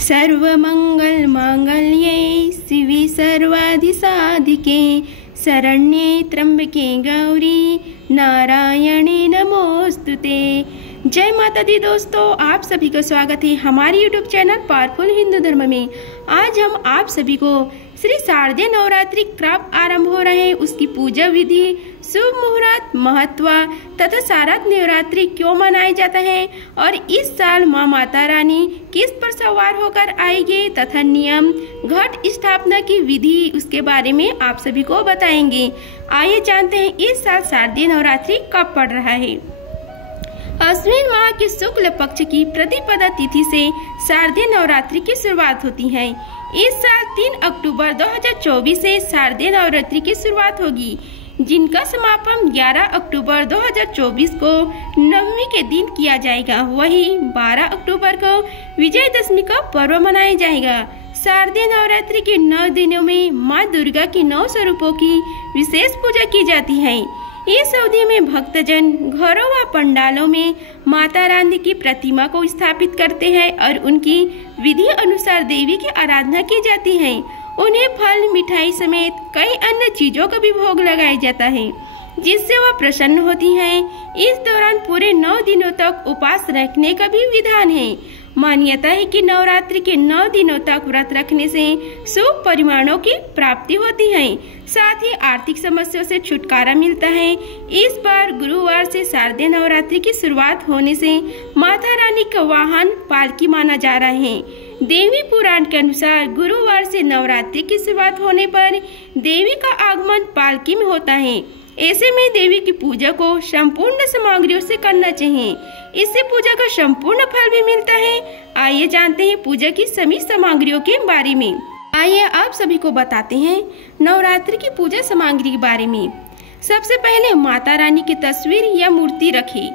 सर्वमंगल मांगल्ये शिवे सर्वाधिसाधिके शरण्ये त्र्यंबके गौरी नारायणे नमोस्तुते। जय माता दी दोस्तों, आप सभी का स्वागत है हमारे YouTube चैनल पावरफुल हिंदू धर्म में। आज हम आप सभी को श्री शारदीय नवरात्रि कब आरंभ हो रहे हैं, उसकी पूजा विधि, शुभ मुहूर्त, महत्व तथा शारद नवरात्रि क्यों मनाया जाता है और इस साल माँ माता रानी किस पर सवार होकर आएगी तथा नियम, घट स्थापना की विधि, उसके बारे में आप सभी को बताएंगे। आइए जानते हैं इस साल शारदीय नवरात्रि कब पड़ रहा है। अश्विन माह के शुक्ल पक्ष की प्रतिपदा तिथि से शारदीय नवरात्रि की शुरुआत होती है। इस साल 3 अक्टूबर 2024 से शारदीय नवरात्रि की शुरुआत होगी, जिनका समापन 11 अक्टूबर 2024 को नवमी के दिन किया जाएगा। वहीं 12 अक्टूबर को विजयदशमी का पर्व मनाया जाएगा। शारदीय नवरात्रि के 9 दिनों में माँ दुर्गा की 9 स्वरूपों की विशेष पूजा की जाती है। इस अवधि में भक्तजन घरों व पंडालों में माता रानी की प्रतिमा को स्थापित करते हैं और उनकी विधि अनुसार देवी की आराधना की जाती है। उन्हें फल, मिठाई समेत कई अन्य चीजों का भी भोग लगाया जाता है, जिससे वह प्रसन्न होती हैं। इस दौरान पूरे 9 दिनों तक उपवास रखने का भी विधान है। मान्यता है कि नवरात्रि के 9 दिनों तक व्रत रखने से शुभ परिणामों की प्राप्ति होती है, साथ ही आर्थिक समस्याओं से छुटकारा मिलता है। इस बार गुरुवार से शारदीय नवरात्रि की शुरुआत होने से माता रानी का वाहन पालकी माना जा रहा है। देवी पुराण के अनुसार गुरुवार से नवरात्रि की शुरुआत होने पर देवी का आगमन पालकी में होता है। ऐसे में देवी की पूजा को संपूर्ण सामग्रियों से करना चाहिए, इससे पूजा का संपूर्ण फल भी मिलता है। आइए जानते हैं पूजा की सभी सामग्रियों के बारे में। आइए आप सभी को बताते हैं नवरात्रि की पूजा सामग्री के बारे में। सबसे पहले माता रानी की तस्वीर या मूर्ति रखें।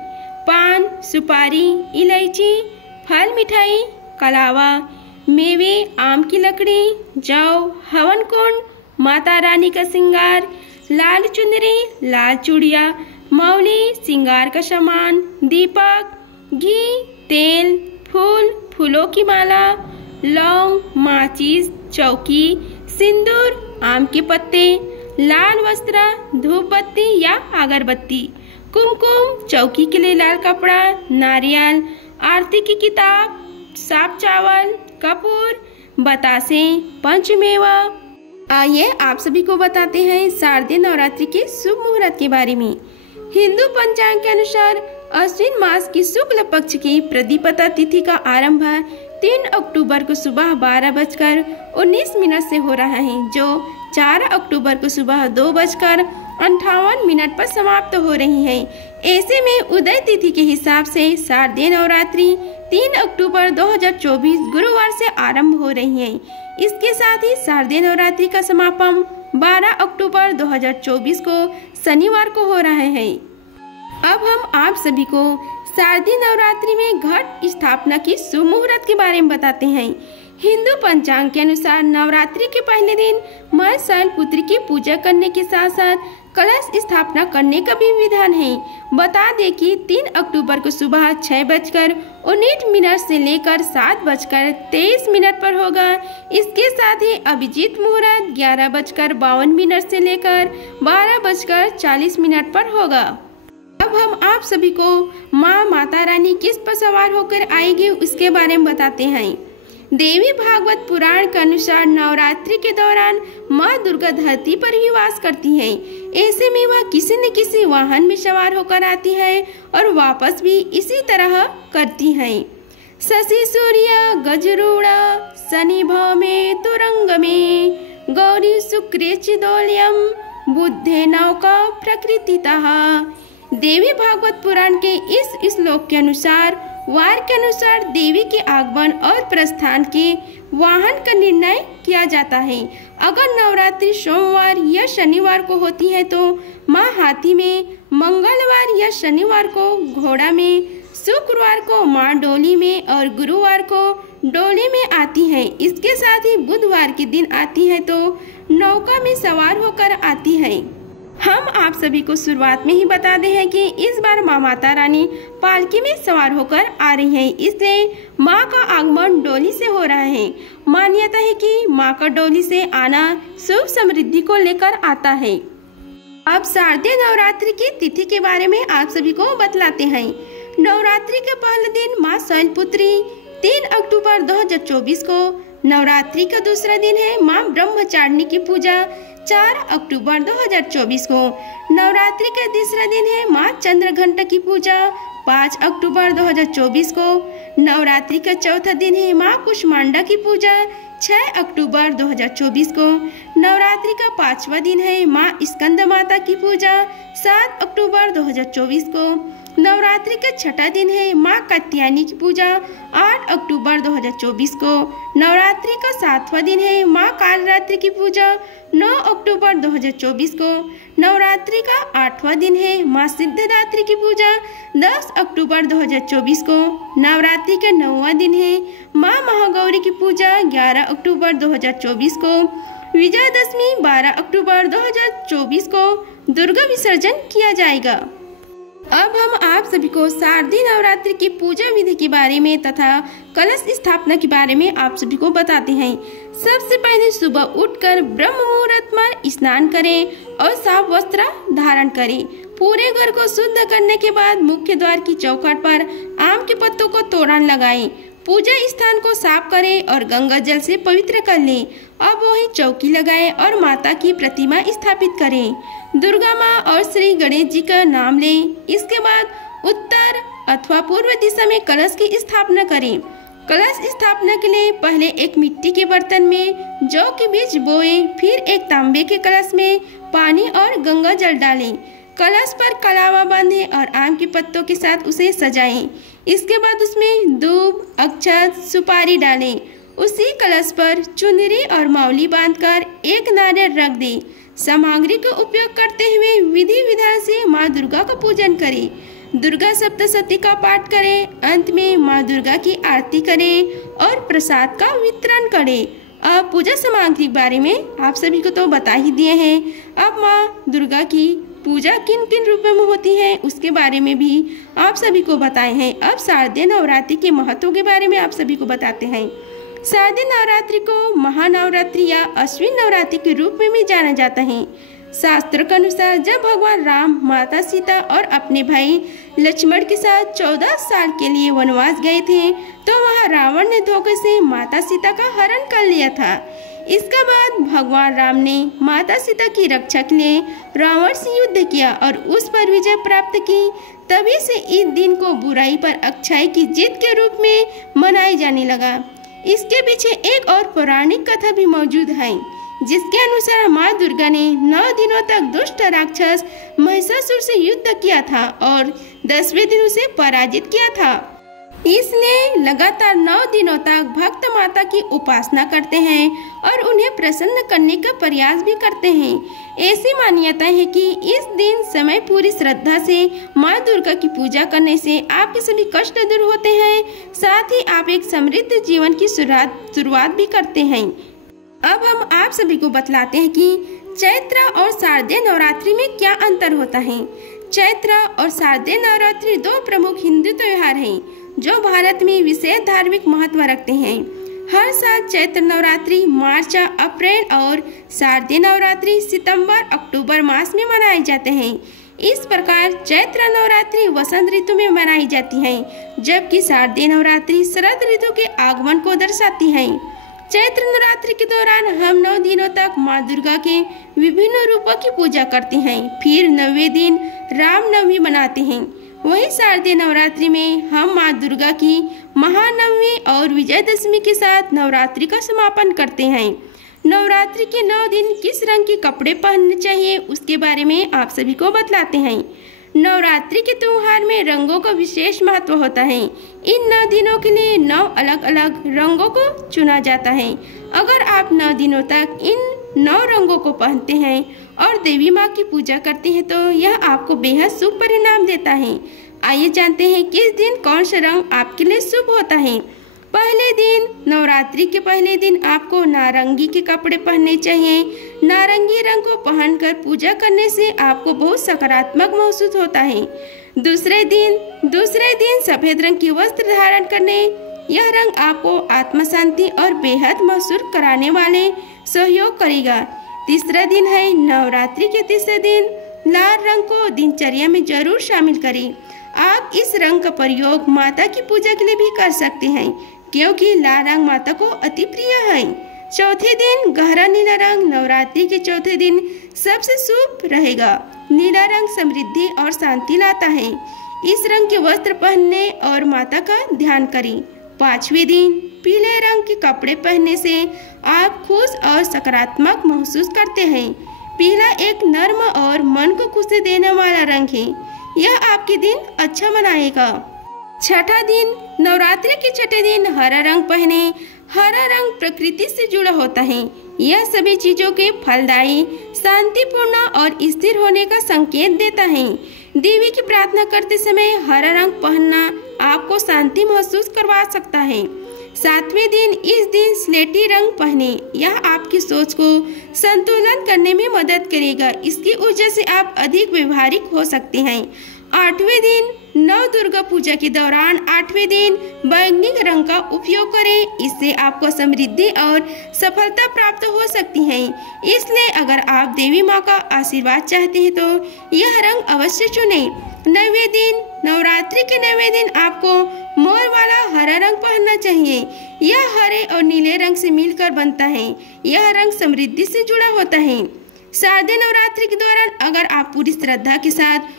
पान, सुपारी, इलायची, फल, मिठाई, कलावा, मेवे, आम की लकड़ी, जौ, हवन कुंड, माता रानी का श्रृंगार, लाल चुनरी, लाल चूड़िया, मौली, श्रृंगार का सामान, दीपक, घी, तेल, फूल, फूलों की माला, लौंग, माचिस, चौकी, सिंदूर, आम के पत्ते, लाल वस्त्र, धूप बत्ती या अगरबत्ती, कुमकुम, चौकी के लिए लाल कपड़ा, नारियल, आरती की किताब, साफ चावल, कपूर, बतासे, पंचमेवा। आइए आप सभी को बताते हैं शारदीय नवरात्रि के शुभ मुहूर्त के बारे में। हिंदू पंचांग के अनुसार अश्विन मास की शुक्ल पक्ष की प्रतिपदा तिथि का आरंभ 3 अक्टूबर को सुबह 12:19 से हो रहा है, जो 4 अक्टूबर को सुबह 2:58 पर समाप्त हो रही है। ऐसे में उदय तिथि के हिसाब से शारदीय नवरात्रि 3 अक्टूबर 2024 गुरुवार से आरंभ हो रही है। इसके साथ ही शारदीय नवरात्रि का समापन 12 अक्टूबर 2024 को शनिवार को हो रहा है। अब हम आप सभी को शारदीय नवरात्रि में घट स्थापना की शुभ मुहूर्त के बारे में बताते हैं। हिंदू पंचांग के अनुसार नवरात्रि के पहले दिन मां शैलपुत्री की पूजा करने के साथ साथ कलश स्थापना करने का भी विधान है। बता दें कि 3 अक्टूबर को सुबह 6:19 से लेकर 7:23 पर होगा। इसके साथ ही अभिजीत मुहूर्त 11:52 से लेकर 12:40 पर होगा। अब हम आप सभी को माँ माता रानी किस पर सवार होकर आएगी उसके बारे में बताते हैं। देवी भागवत पुराण के अनुसार नवरात्रि के दौरान माँ दुर्गा धरती पर ही वास करती हैं। ऐसे में वह किसी न किसी वाहन में सवार होकर आती है और वापस भी इसी तरह करती हैं। शशि सूर्य गजरूढ़ शनि भौमे तुरंग में गौरी शुक्रे चिदोल्यम बुद्धे नौका प्रकृतितः। देवी भागवत पुराण के इस श्लोक के अनुसार वार के अनुसार देवी के आगमन और प्रस्थान के वाहन का निर्णय किया जाता है। अगर नवरात्रि सोमवार या शनिवार को होती है तो माँ हाथी में, मंगलवार या शनिवार को घोड़ा में, शुक्रवार को माँ डोली में और गुरुवार को डोली में आती है। इसके साथ ही बुधवार के दिन आती है तो नौका में सवार होकर आती है। हम आप सभी को शुरुआत में ही बता दें हैं कि इस बार माँ माता रानी पालकी में सवार होकर आ रही हैं, इसलिए माँ का आगमन डोली से हो रहा है। मान्यता है कि माँ का डोली से आना शुभ समृद्धि को लेकर आता है। अब शारदीय नवरात्रि की तिथि के बारे में आप सभी को बतलाते हैं। नवरात्रि के पहले दिन माँ शैलपुत्री 3 अक्टूबर 2024 को, नवरात्रि का दूसरा दिन है माँ ब्रह्मचारिणी की पूजा 4 अक्टूबर 2024 को, नवरात्रि का तीसरा दिन है माँ चंद्रघंटा की पूजा 5 अक्टूबर 2024 को, नवरात्रि का चौथा दिन है माँ कुष्मांडा की पूजा 6 अक्टूबर 2024 को, नवरात्रि का 5वां दिन है माँ स्कंद माता की पूजा 7 अक्टूबर 2024 को, नवरात्रि का छठा दिन है माँ कात्यायनी की पूजा 8 अक्टूबर 2024 को, नवरात्रि का 7वां दिन है माँ कालरात्रि की पूजा 9 अक्टूबर 2024 को, नवरात्रि का 8वां दिन है माँ सिद्धदात्री की पूजा 10 अक्टूबर 2024 को, नवरात्रि का 9वां दिन है माँ महागौरी की पूजा 11 अक्टूबर 2024 को, विजयदशमी 12 अक्टूबर 2024 को दुर्गा विसर्जन किया जाएगा। अब हम आप सभी को शारदीय नवरात्रि की पूजा विधि के बारे में तथा कलश स्थापना के बारे में आप सभी को बताते हैं। सबसे पहले सुबह उठकर ब्रह्म मुहूर्त में स्नान करें और साफ वस्त्र धारण करें। पूरे घर को शुद्ध करने के बाद मुख्य द्वार की चौखट पर आम के पत्तों को तोरण लगाएं। पूजा स्थान को साफ करें और गंगा जल से पवित्र कर लें। अब वहीं चौकी लगाएं और माता की प्रतिमा स्थापित करें। दुर्गा माँ और श्री गणेश जी का नाम लें। इसके बाद उत्तर अथवा पूर्व दिशा में कलश की स्थापना करें। कलश स्थापना के लिए पहले एक मिट्टी के बर्तन में जौ के बीज बोएं, फिर एक तांबे के कलश में पानी और गंगा जल डालें। कलश पर कलावा बांधें और आम के पत्तों के साथ उसे सजाएं। इसके बाद उसमें दूब, अक्षत, सुपारी डालें। उसी कलश पर चुनरी और मौली बांधकर एक नारियल रख दें। सामग्री का उपयोग करते हुए विधि विधान से माँ दुर्गा का पूजन करें। दुर्गा सप्तशती का पाठ करें। अंत में माँ दुर्गा की आरती करें और प्रसाद का वितरण करें। अब पूजा सामग्री के बारे में आप सभी को तो बता ही दिए हैं। अब माँ दुर्गा की पूजा किन किन रूपों में होती है उसके बारे में भी आप सभी को बताए हैं। अब शारदीय नवरात्रि के महत्व के बारे में आप सभी को बताते हैं। शारदीय नवरात्रि को महानवरात्रि या अश्विन नवरात्रि के रूप में भी जाना जाता है। शास्त्र के अनुसार जब भगवान राम, माता सीता और अपने भाई लक्ष्मण के साथ 14 साल के लिए वनवास गए थे तो वहाँ रावण ने धोखे से माता सीता का हरण कर लिया था। इसके बाद भगवान राम ने माता सीता की रक्षा के लिए रावण से युद्ध किया और उस पर विजय प्राप्त की। तभी से इस दिन को बुराई पर अच्छाई की जीत के रूप में मनाया जाने लगा। इसके पीछे एक और पौराणिक कथा भी मौजूद है, जिसके अनुसार माँ दुर्गा ने 9 दिनों तक दुष्ट राक्षस महिषासुर से युद्ध किया था और 10वें दिन उसे पराजित किया था। इसलिए लगातार 9 दिनों तक भक्त माता की उपासना करते हैं और उन्हें प्रसन्न करने का प्रयास भी करते हैं। ऐसी मान्यता है कि इस दिन समय पूरी श्रद्धा से माँ दुर्गा की पूजा करने से आपके सभी कष्ट दूर होते हैं, साथ ही आप एक समृद्ध जीवन की शुरुआत भी करते हैं। अब हम आप सभी को बतलाते हैं कि चैत्र और शारदीय नवरात्रि में क्या अंतर होता है। चैत्र और शारदीय नवरात्रि 2 प्रमुख हिंदू त्योहार हैं जो भारत में विशेष धार्मिक महत्व रखते हैं। हर साल चैत्र नवरात्रि मार्च, अप्रैल और शारदीय नवरात्रि सितंबर, अक्टूबर मास में मनाए जाते हैं। इस प्रकार चैत्र नवरात्रि वसंत ऋतु में मनाई जाती है, जबकि शारदीय नवरात्रि शरद ऋतु के आगमन को दर्शाती है। चैत्र नवरात्रि के दौरान हम 9 दिनों तक माँ दुर्गा के विभिन्न रूपों की पूजा करते हैं, फिर 9वें दिन रामनवमी मनाते हैं। वहीं शारदीय नवरात्रि में हम माँ दुर्गा की महानवमी और विजयदशमी के साथ नवरात्रि का समापन करते हैं। नवरात्रि के 9 दिन किस रंग के कपड़े पहनने चाहिए उसके बारे में आप सभी को बतलाते हैं। नवरात्रि के त्योहार में रंगों का विशेष महत्व होता है। इन 9 दिनों के लिए 9 अलग अलग रंगों को चुना जाता है। अगर आप 9 दिनों तक इन 9 रंगों को पहनते हैं और देवी माँ की पूजा करते हैं तो यह आपको बेहद शुभ परिणाम देता है। आइए जानते हैं किस दिन कौन सा रंग आपके लिए शुभ होता है। पहले दिन नवरात्रि नवरात्रि के पहले दिन आपको नारंगी के कपड़े पहनने चाहिए। नारंगी रंग को पहनकर पूजा करने से आपको बहुत सकारात्मक महसूस होता है। दूसरे दिन सफेद रंग की वस्त्र धारण करने। यह रंग आपको आत्म शांति और बेहद महसूस कराने वाले सहयोग करेगा। तीसरा दिन है नवरात्रि के तीसरे दिन। लाल रंग को दिनचर्या में जरूर शामिल करें। आप इस रंग का प्रयोग माता की पूजा के लिए भी कर सकते हैं, क्योंकि लाल रंग माता को अति प्रिय है। चौथे दिन गहरा नीला रंग। नवरात्रि के चौथे दिन सबसे शुभ रहेगा। नीला रंग समृद्धि और शांति लाता है। इस रंग के वस्त्र पहनने और माता का ध्यान करें। पांचवें दिन पीले रंग के कपड़े पहनने से आप खुश और सकारात्मक महसूस करते हैं। पीला एक नर्म और मन को खुशी देने वाला रंग है। यह आपके दिन अच्छा बनाएगा। छठा दिन नवरात्रि के छठे दिन हरा रंग पहने। हरा रंग प्रकृति से जुड़ा होता है। यह सभी चीजों के फलदायी, शांतिपूर्ण और स्थिर होने का संकेत देता है। देवी की प्रार्थना करते समय हरा रंग पहनना आपको शांति महसूस करवा सकता है। सातवें दिन इस दिन स्लेटी रंग पहने। यह आपकी सोच को संतुलन करने में मदद करेगा। इसकी ऊर्जा से आप अधिक व्यवहारिक हो सकते हैं। आठवें दिन नव दुर्गा पूजा के दौरान 8वें दिन बैंगनी रंग का उपयोग करें। इससे आपको समृद्धि और सफलता प्राप्त हो सकती है। इसलिए अगर आप देवी माँ का आशीर्वाद चाहते हैं तो यह रंग अवश्य चुनें। 9वें दिन नवरात्रि के 9वें दिन आपको मोर वाला हरा रंग पहनना चाहिए। यह हरे और नीले रंग से मिलकर बनता है। यह रंग समृद्धि से जुड़ा होता है। शारदीय नवरात्रि के दौरान अगर आप पूरी श्रद्धा के साथ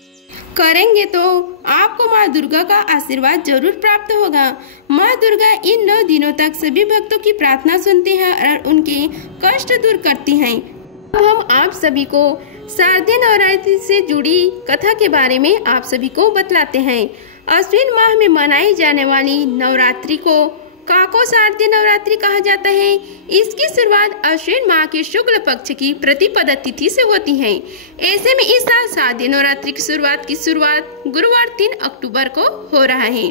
करेंगे तो आपको माँ दुर्गा का आशीर्वाद जरूर प्राप्त होगा। माँ दुर्गा इन 9 दिनों तक सभी भक्तों की प्रार्थना सुनती हैं और उनके कष्ट दूर करती हैं। अब हम आप सभी को शारदीय नवरात्रि से जुड़ी कथा के बारे में आप सभी को बतलाते हैं। अश्विन माह में मनाई जाने वाली नवरात्रि को काको शारदीय नवरात्रि कहा जाता है। इसकी शुरुआत अश्विन माह के शुक्ल पक्ष की प्रतिपदा तिथि से होती है। ऐसे में इस साल शारदीय नवरात्रि की शुरुआत गुरुवार 3 अक्टूबर को हो रहा है।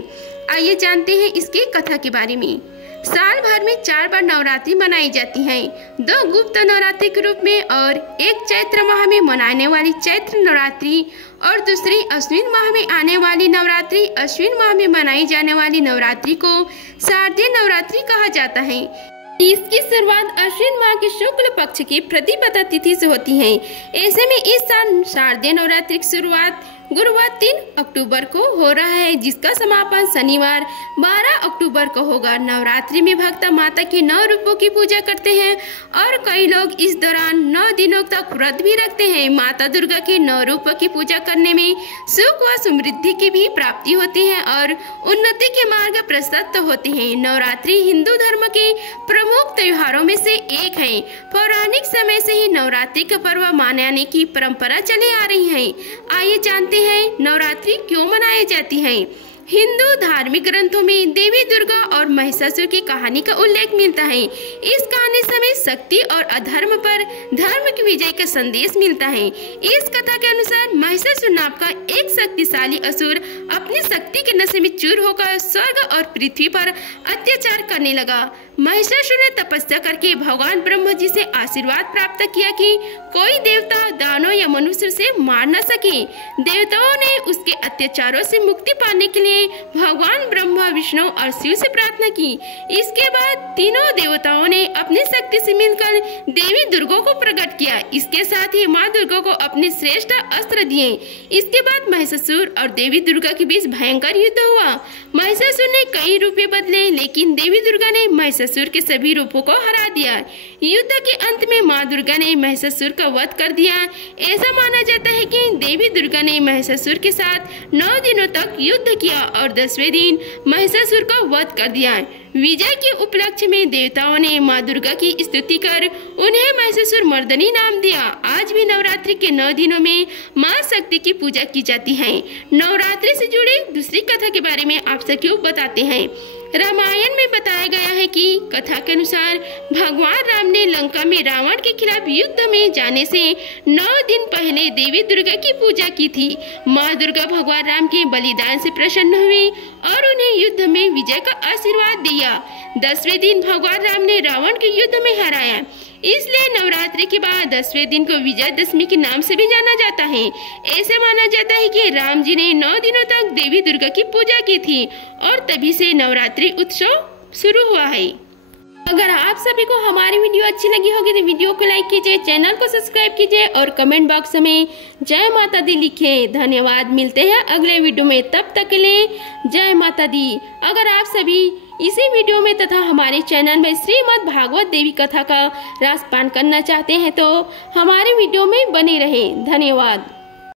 आइए जानते हैं इसके कथा के बारे में। साल भर में 4 बार नवरात्रि मनाई जाती है। 2 गुप्त नवरात्रि के रूप में और एक चैत्र माह में मनाने वाली चैत्र नवरात्रि और दूसरी अश्विन माह में आने वाली नवरात्रि। अश्विन माह में मनाई जाने वाली नवरात्रि को शारदीय नवरात्रि कहा जाता है। इसकी शुरुआत अश्विन माह के शुक्ल पक्ष की प्रतिपदा तिथि से होती है। ऐसे में इस साल शारदीय नवरात्रि की शुरुआत गुरुवार 3 अक्टूबर को हो रहा है, जिसका समापन शनिवार 12 अक्टूबर को होगा। नवरात्रि में भक्त माता के 9 रूपों की पूजा करते हैं और कई लोग इस दौरान 9 दिनों तक व्रत भी रखते हैं। माता दुर्गा के 9 रूपों की पूजा करने में सुख व समृद्धि की भी प्राप्ति होती है और उन्नति के मार्ग प्रशस्त होते हैं। नवरात्रि हिंदू धर्म के प्रमुख त्योहारों में से एक है। पौराणिक समय से ही नवरात्रि का पर्व मनाने की परंपरा चली आ रही है। आइए जानते हैं नवरात्रि क्यों मनाई जाती है। हिंदू धार्मिक ग्रंथों में देवी दुर्गा और महिषासुर की कहानी का उल्लेख मिलता है। इस कहानी से हमें शक्ति और अधर्म पर धर्म की विजय का संदेश मिलता है। इस कथा के अनुसार महिषासुर नाम का एक शक्तिशाली असुर अपनी शक्ति के नशे में चूर होकर स्वर्ग और पृथ्वी पर अत्याचार करने लगा। महिषासुर ने तपस्या करके भगवान ब्रह्मा जी से आशीर्वाद प्राप्त किया कि कोई देवता दानव या मनुष्य से मार न सके। देवताओं ने उसके अत्याचारों से मुक्ति पाने के लिए भगवान ब्रह्मा, विष्णु और शिव से प्रार्थना की। इसके बाद तीनों देवताओं ने अपनी शक्ति से मिलकर देवी दुर्गा को प्रकट किया। इसके साथ ही माँ दुर्गा को अपने श्रेष्ठ अस्त्र दिए। इसके बाद महिषासुर और देवी दुर्गा के बीच भयंकर युद्ध हुआ। महिषासुर ने कई रूपे बदले, लेकिन देवी दुर्गा ने महिषासुर के सभी रूपों को हरा दिया। युद्ध के अंत में माँ दुर्गा ने महिषासुर का वध कर दिया। ऐसा माना जाता है कि देवी दुर्गा ने महिषासुर के साथ 9 दिनों तक युद्ध किया और 10वें दिन महिषासुर का वध कर दिया। विजय के उपलक्ष्य में देवताओं ने माँ दुर्गा की स्तुति कर उन्हें महिषासुर मर्दनी नाम दिया। आज भी नवरात्रि के 9 दिनों में माँ शक्ति की पूजा की जाती है। नवरात्रि से जुड़ी दूसरी कथा के बारे में आप सबको बताते हैं। रामायण में बताया गया है कि कथा के अनुसार भगवान राम ने लंका में रावण के खिलाफ युद्ध में जाने से 9 दिन पहले देवी दुर्गा की पूजा की थी। माँ दुर्गा भगवान राम के बलिदान से प्रसन्न हुई और उन्हें युद्ध में विजय का आशीर्वाद दिया। 10वें दिन भगवान राम ने रावण के युद्ध में हराया, इसलिए नवरात्रि के बाद 10वें दिन को विजयदशमी के नाम से भी जाना जाता है। ऐसे माना जाता है कि राम जी ने 9 दिनों तक देवी दुर्गा की पूजा की थी और तभी से नवरात्रि उत्सव शुरू हुआ है। अगर आप सभी को हमारी वीडियो अच्छी लगी होगी तो वीडियो को लाइक कीजिए, चैनल को सब्सक्राइब कीजिए और कमेंट बॉक्स में जय माता दी लिखें। धन्यवाद। मिलते हैं अगले वीडियो में, तब तक के लिए जय माता दी। अगर आप सभी इसी वीडियो में तथा हमारे चैनल में श्रीमद् भागवत देवी कथा का रसपान करना चाहते हैं तो हमारे वीडियो में बने रहें। धन्यवाद।